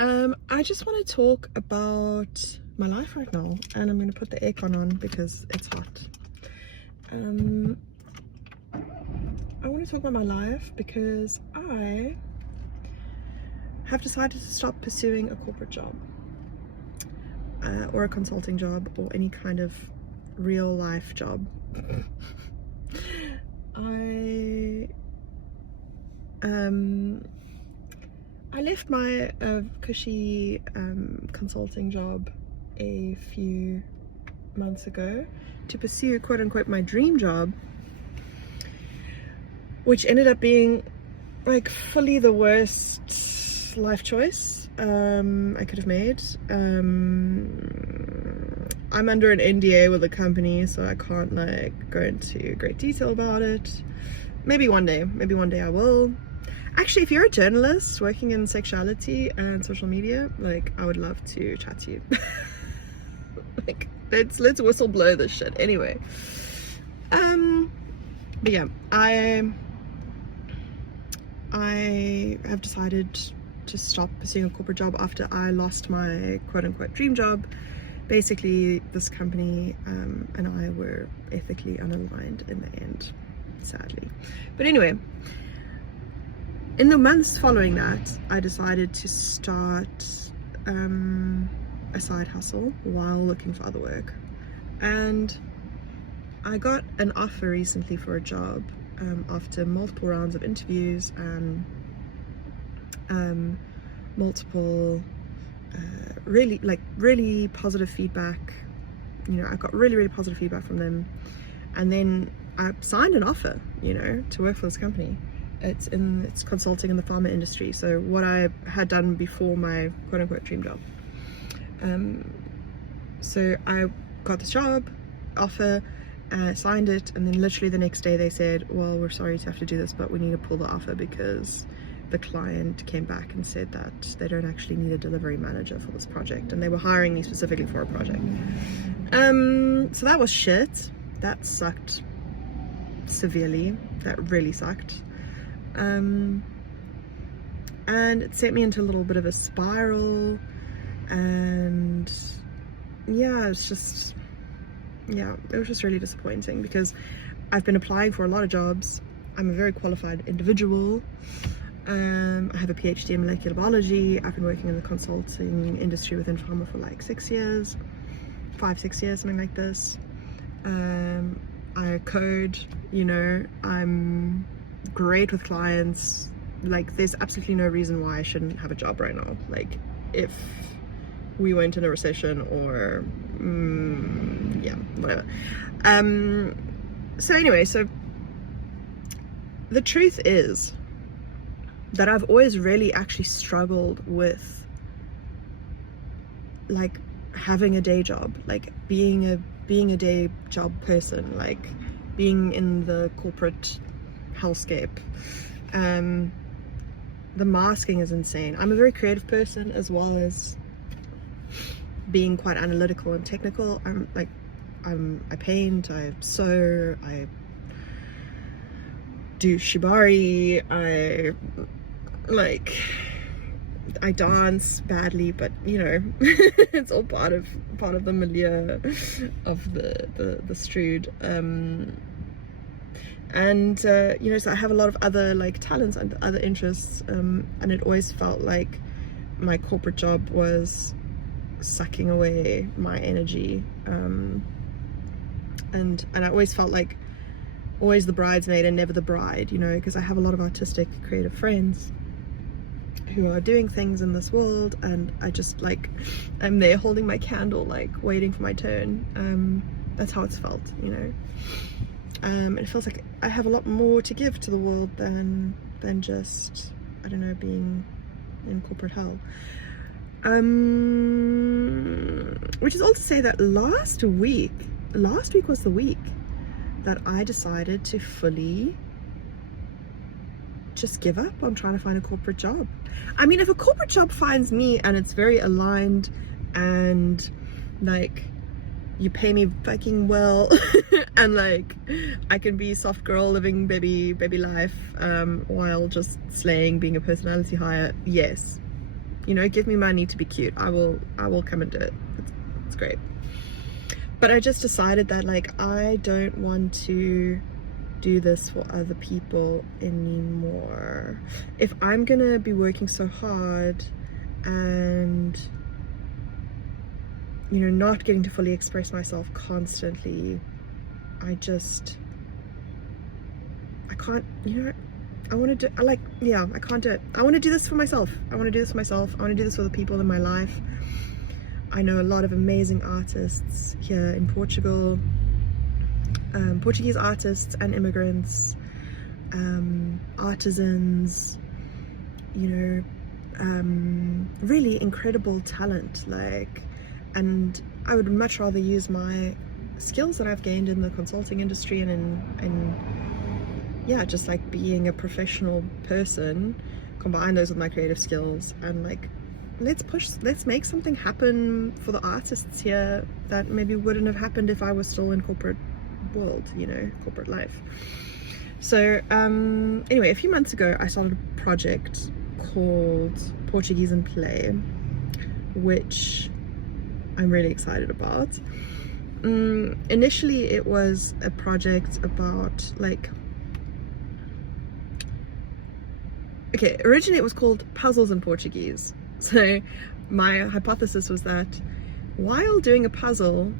I just want to talk about my life right now, and I'm going to put the aircon on because it's hot. I want to talk about my life because I have decided to stop pursuing a corporate job or a consulting job or any kind of real life job. I left my cushy consulting job a few months ago to pursue quote unquote my dream job, which ended up being like fully the worst life choice I could have made. I'm under an NDA with the company, so I can't like go into great detail about it. Maybe one day I will. Actually, if you're a journalist working in sexuality and social media, like, I would love to chat to you. Like, let's whistle blow this shit. Anyway, but yeah, I have decided to stop pursuing a corporate job after I lost my quote-unquote dream job. Basically, this company and I were ethically unaligned in the end, sadly. But anyway, in the months following that, I decided to start a side hustle while looking for other work. And I got an offer recently for a job after multiple rounds of interviews and multiple really positive feedback. You know, I got really positive feedback from them, and then I signed an offer, you know, to work for this company. It's consulting in the pharma industry, so what I had done before my quote-unquote dream job. So I got this job offer, signed it, and then literally the next day they said, well, we're sorry to have to do this, but we need to pull the offer because the client came back and said that they don't actually need a delivery manager for this project, and they were hiring me specifically for a project. So that was shit. That sucked severely. That really sucked. And it sent me into a little bit of a spiral, and yeah, it was just really disappointing because I've been applying for a lot of jobs. I'm a very qualified individual. I have a PhD in molecular biology. I've been working in the consulting industry within pharma for like 6 years, 5-6 years, something like this. I code, you know, I'm great with clients. Like, there's absolutely no reason why I shouldn't have a job right now. Like, if we went in a recession or yeah, whatever. So anyway, so the truth is that I've always really actually struggled with like having a day job, like being a day job person, like being in the corporate hellscape. The masking is insane. I'm a very creative person as well as being quite analytical and technical. I paint, I sew, I do shibari, I dance badly, but you know, it's all part of the milieu of the Strood. You know, so I have a lot of other like talents and other interests, and it always felt like my corporate job was sucking away my energy, and I always felt like always the bridesmaid and never the bride, you know, because I have a lot of artistic creative friends who are doing things in this world, and I just like, I'm there holding my candle, like waiting for my turn. That's how it's felt, you know. It feels like I have a lot more to give to the world than just, I don't know, being in corporate hell. Which is all to say that last week was the week that I decided to fully just give up on trying to find a corporate job. I mean, if a corporate job finds me and it's very aligned and like you pay me fucking well and like I can be soft girl living baby life while just slaying, being a personality hire, yes, you know, give me money to be cute. I will come and do it. It's great. But I just decided that like I don't want to do this for other people anymore. If I'm gonna be working so hard and, you know, not getting to fully express myself constantly, I can't, you know, I want to do, I can't do it. I want to do this for myself. I want to do this for myself. I want to do this for the people in my life. I know a lot of amazing artists here in Portugal, Portuguese artists and immigrants, artisans, you know, really incredible talent, like, and I would much rather use my skills that I've gained in the consulting industry and yeah, just like being a professional person, combine those with my creative skills, and like let's make something happen for the artists here that maybe wouldn't have happened if I was still in corporate world, you know, corporate life. So anyway, a few months ago I started a project called Portuguese in Play, which I'm really excited about. Initially it was a project about like, okay, originally it was called Puzzles in Portuguese. So my hypothesis was that while doing a puzzle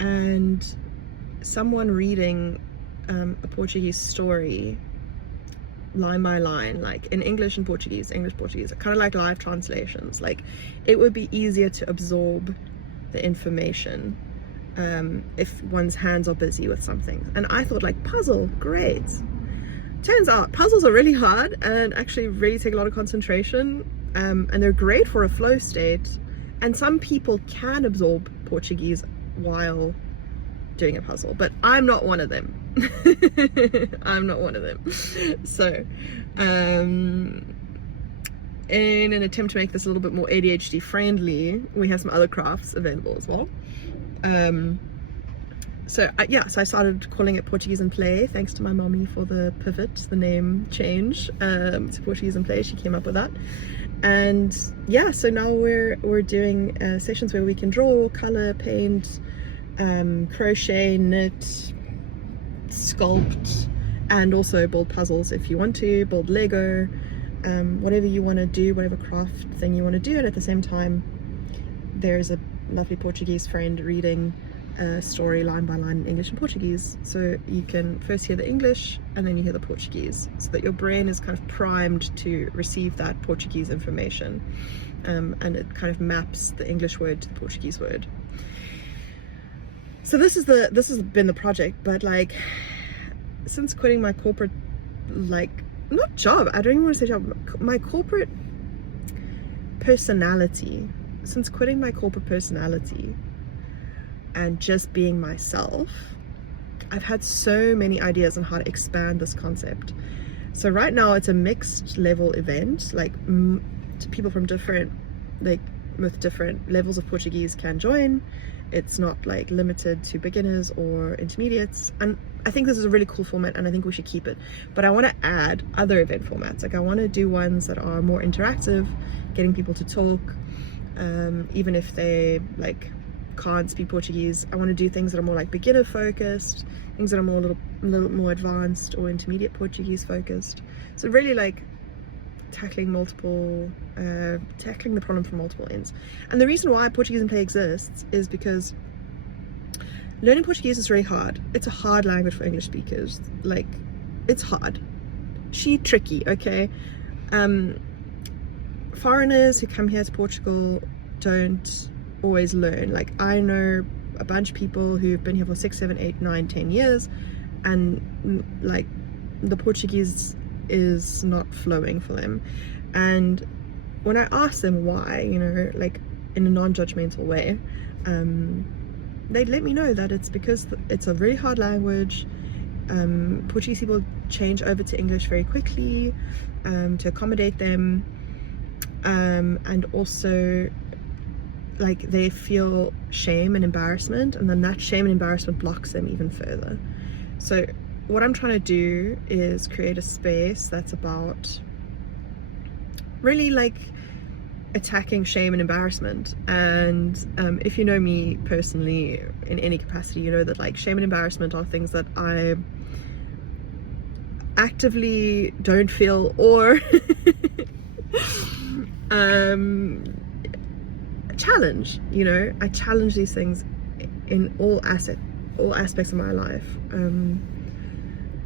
and someone reading a Portuguese story line by line, like in English and Portuguese, English-Portuguese, kind of like live translations, like it would be easier to absorb the information if one's hands are busy with something. And I thought like, puzzle, great. Turns out puzzles are really hard and actually really take a lot of concentration, and they're great for a flow state, and some people can absorb Portuguese while doing a puzzle, but I'm not one of them. I'm not one of them. So in an attempt to make this a little bit more ADHD friendly, we have some other crafts available as well. So I started calling it Portuguese in Play, thanks to my mommy for the pivot, the name change to Portuguese in Play. She came up with that. And yeah, so now we're doing sessions where we can draw, color, paint, crochet, knit, sculpt, and also build puzzles if you want to, build Lego, whatever you want to do, whatever craft thing you want to do. And at the same time, there's a lovely Portuguese friend reading a story line by line in English and Portuguese, so you can first hear the English and then you hear the Portuguese, so that your brain is kind of primed to receive that Portuguese information, and it kind of maps the English word to the Portuguese word. So this has been the project, but like since quitting my corporate, like, not job, I don't even want to say job, my corporate personality, since quitting my corporate personality and just being myself, I've had so many ideas on how to expand this concept. So right now it's a mixed level event, like to people from different, like with different levels of Portuguese can join. It's not like limited to beginners or intermediates, and I think this is a really cool format and I think we should keep it. But I want to add other event formats, like I want to do ones that are more interactive, getting people to talk, even if they like can't speak Portuguese. I want to do things that are more like beginner focused, things that are more a little more advanced or intermediate Portuguese focused. So really like tackling the problem from multiple ends. And the reason why Portuguese in Play exists is because learning Portuguese is really hard. It's a hard language for English speakers. Like, it's hard. Tricky, okay? Foreigners who come here to Portugal don't always learn. Like, I know a bunch of people who've been here for 6, 7, 8, 9, 10 years, and like the Portuguese is not flowing for them. And when I ask them why, you know, like in a non-judgmental way, they let me know that it's because it's a really hard language. Portuguese people change over to English very quickly to accommodate them, and also like they feel shame and embarrassment, and then that shame and embarrassment blocks them even further. So what I'm trying to do is create a space that's about really like attacking shame and embarrassment. And if you know me personally in any capacity, you know that like shame and embarrassment are things that I actively don't feel or challenge. You know, I challenge these things in all aspects of my life,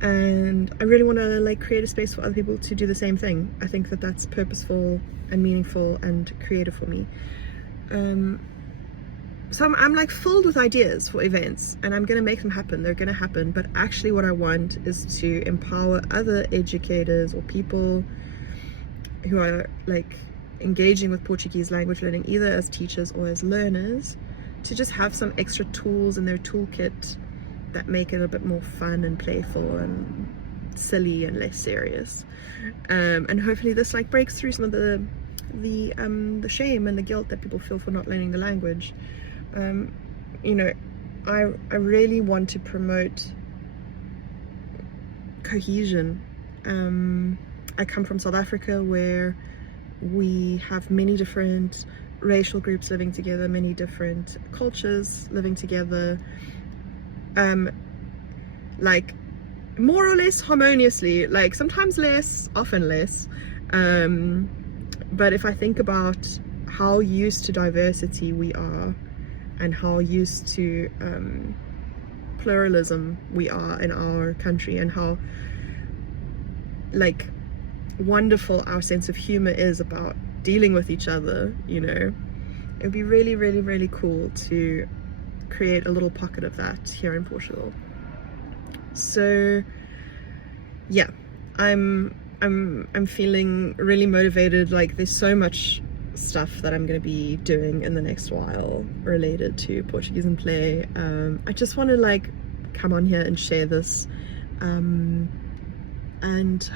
and I really want to like create a space for other people to do the same thing. I think that that's purposeful and meaningful and creative for me. So I'm like filled with ideas for events, and I'm gonna make them happen. They're gonna happen. But actually what I want is to empower other educators or people who are like engaging with Portuguese language learning, either as teachers or as learners, to just have some extra tools in their toolkit that make it a bit more fun and playful and silly and less serious. And hopefully this like breaks through some of the shame and the guilt that people feel for not learning the language. You know, I really want to promote cohesion. I come from South Africa, where we have many different racial groups living together, many different cultures living together, like more or less harmoniously, like sometimes less, often less. But if I think about how used to diversity we are, and how used to pluralism we are in our country, and how like wonderful our sense of humor is about dealing with each other, you know, it would be really, really, really cool to create a little pocket of that here in Portugal. So yeah, I'm feeling really motivated. Like there's so much stuff that I'm going to be doing in the next while related to Portuguese in Play. I just want to like come on here and share this, and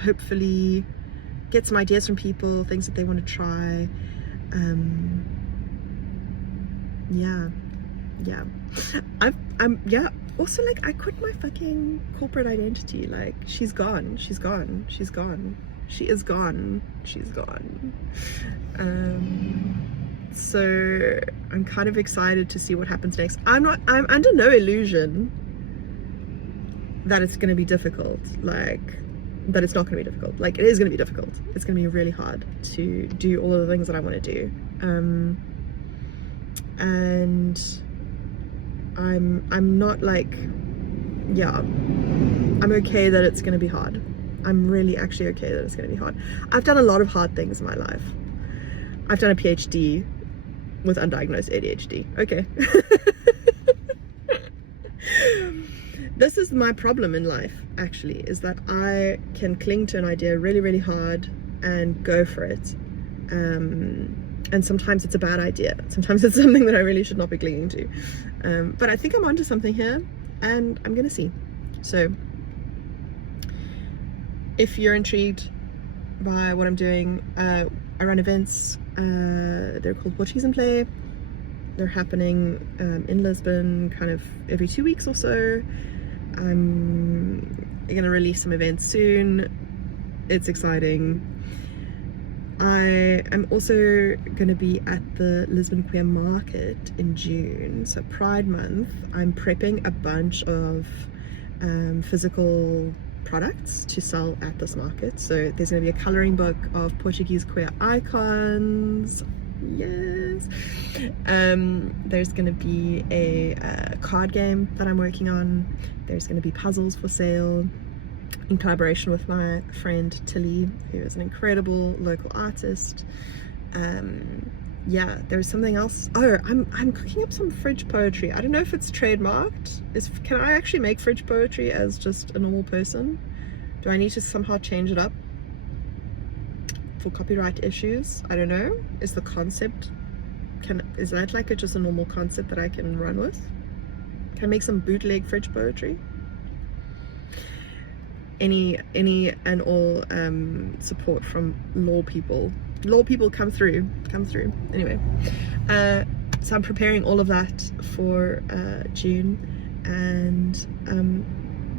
hopefully get some ideas from people, things that they want to try. Yeah, yeah. Also, like, I quit my fucking corporate identity. Like, she is gone. So I'm kind of excited to see what happens next. I'm under no illusion that it's going to be difficult. Like, that it's not going to be difficult. Like, it is going to be difficult. It's going to be really hard to do all of the things that I want to do. And I'm not like, yeah, I'm okay that it's going to be hard. I'm really actually okay that it's going to be hard. I've done a lot of hard things in my life. I've done a PhD with undiagnosed ADHD. Okay. This is my problem in life, actually, is that I can cling to an idea really, really hard and go for it. And sometimes it's a bad idea. Sometimes it's something that I really should not be clinging to. But I think I'm onto something here, and I'm gonna see. So if you're intrigued by what I'm doing, I run events. They're called Portuguese in Play. They're happening in Lisbon kind of every 2 weeks or so. I'm gonna release some events soon. It's exciting. I am also going to be at the Lisbon Queer Market in June, so Pride Month. I'm prepping a bunch of physical products to sell at this market. So there's going to be a colouring book of Portuguese queer icons. Yes. There's going to be a card game that I'm working on. There's going to be puzzles for sale, in collaboration with my friend Tilly, who is an incredible local artist. Yeah, there's something else. Oh, I'm cooking up some fridge poetry. I don't know if it's trademarked. Can I actually make fridge poetry as just a normal person? Do I need to somehow change it up for copyright issues? I don't know. Is the concept, is that like just a normal concept that I can run with? Can I make some bootleg fridge poetry? Any and all support from law people come through. Anyway, so I'm preparing all of that for June, and I'm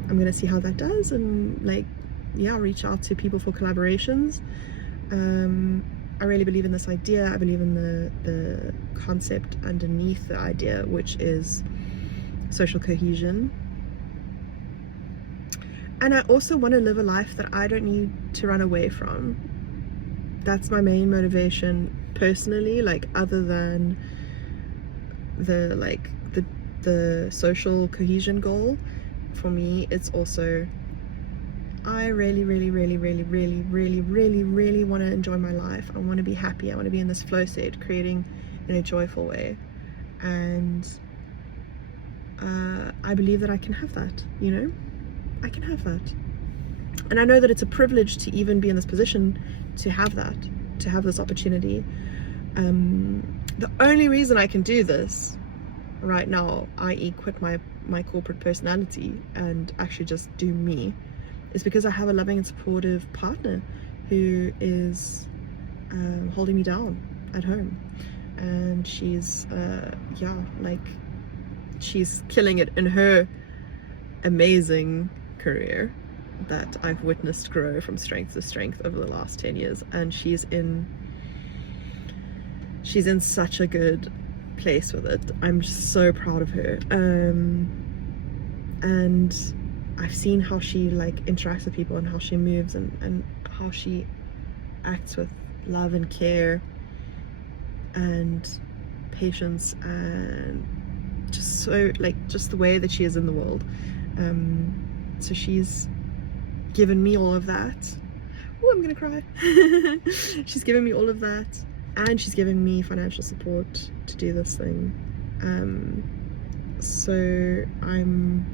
gonna see how that does, and like, yeah, I'll reach out to people for collaborations. I really believe in this idea. I believe in the concept underneath the idea, which is social cohesion. And I also want to live a life that I don't need to run away from. That's my main motivation personally, like other than the social cohesion goal. For me, it's also, I really want to enjoy my life. I want to be happy. I want to be in this flow state, creating in a joyful way. And I believe that I can have that, you know? I can have that. And I know that it's a privilege to even be in this position, to have that, to have this opportunity. The only reason I can do this right now, i.e. quit my corporate personality and actually just do me, is because I have a loving and supportive partner who is holding me down at home. And she's she's killing it in her amazing career that I've witnessed grow from strength to strength over the last 10 years. And she's in such a good place with it. I'm just so proud of her. And I've seen how she like interacts with people and how she moves and how she acts with love and care and patience, and just so just the way that she is in the world. So she's given me all of that. Oh, I'm gonna cry. She's given me all of that, and she's given me financial support to do this thing. So I'm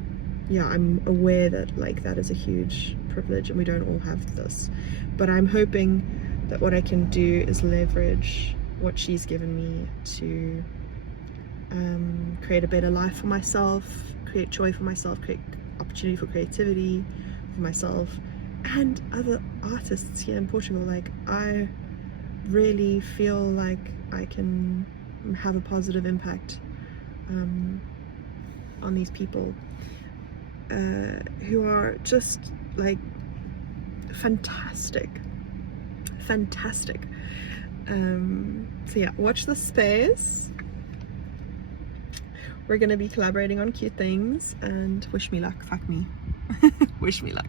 aware that that is a huge privilege and we don't all have this, but I'm hoping that what I can do is leverage what she's given me to create a better life for myself, create joy for myself, create opportunity for creativity for myself and other artists here in Portugal. I really feel like I can have a positive impact on these people who are just fantastic. So yeah, watch this space. We're gonna be collaborating on cute things, and wish me luck. Fuck me. Wish me luck.